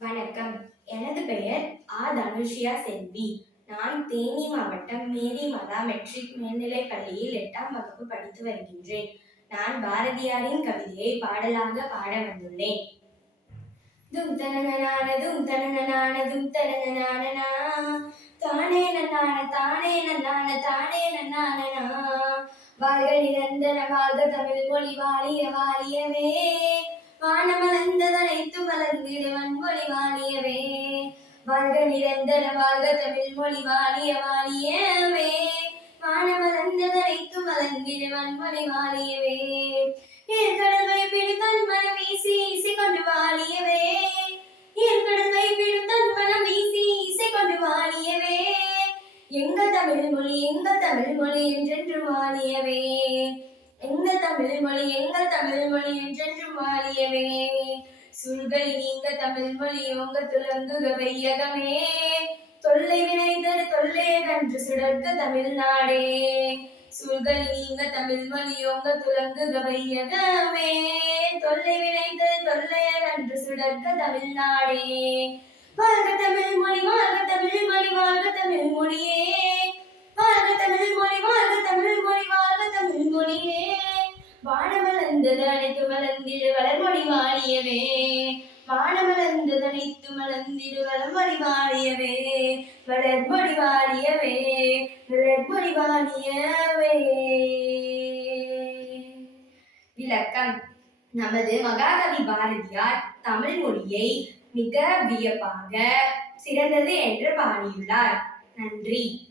வணக்கம். எனது பெயர் தனுஷியா செல்வி. நான் தேனி மாவட்டம் மேரி மாதா மெட்ரிக் மேல்நிலைப் பள்ளியில் 8ஆம் வகுப்பு படித்து வருகின்றேன். நான் பாரதியாரின் கவிதையை பாடலாக பாட வந்துள்ளேன். தும் தனனனான தும் தனனனான தும் தனனனானனா தானே நன்னான தானே நன்னான தானே நன்னானனா வாழ்க நிரந்தர வாழ்க தமிழ் மொழி வாழிய வாழியவே வானமலர்ந்ததனைத்து மலர்ந்திடு வன்மொழி வாழியவே வாழ்க நிரந்தர வாழ்க தமிழ் மொழி வாழிய வாழியவே வானமலர்ந்ததனைத்து மலர்ந்திடு வன்மொழி வாழியவே ஏற்கடல் வைப்பிடும் தன் மனம் வீசி இசை கொண்டு வாழியவே ஏற்கடல் வைப்பிடும் தன் மனம் வீசி இசை கொண்டு வாழியவே எங்கள் தமிழ் மொழி என்றென்று வாழியவே எங்கள் தமிழ் மொழி என்றென்று வாழியவே சுல்கை நீங்க தமிழ் மொழி ஓங்க துலங்குக வையகமே தொல்லை வினைதரு தொல்லையகன்று சுடர்க்க தமிழ்நாடே சுல்கை நீங்க தமிழ் மொழி ஓங்க துலங்குக வையகமே தொல்லை வினைதரு தொல்லையகன்று சுடர்க்க தமிழ்நாடே வாழ்க தமிழ் மொழி வாழ்க தமிழ் மொழி வாழ்க தமிழ் மொழியே வாழ்க தமிழ் மொழி வாழ்க தமிழ் மொழி வாழ்க தமிழ் மொழியே வானமலர்ந்தது அனைத்து மலர்ந்திடு வளர்மொழி வாழியவே வானமலர்ந்தது அனைத்து மலர்ந்திடு வளர்மொழி வாழியவே வளர்மொழி வாழியவே வளர்மொழி வாழியவே. விளக்கம். நமது மகாகவி பாரதியார் தமிழ் மொழியை மிக வியப்பாக சிறந்தது என்று பாடியுள்ளார். நன்றி.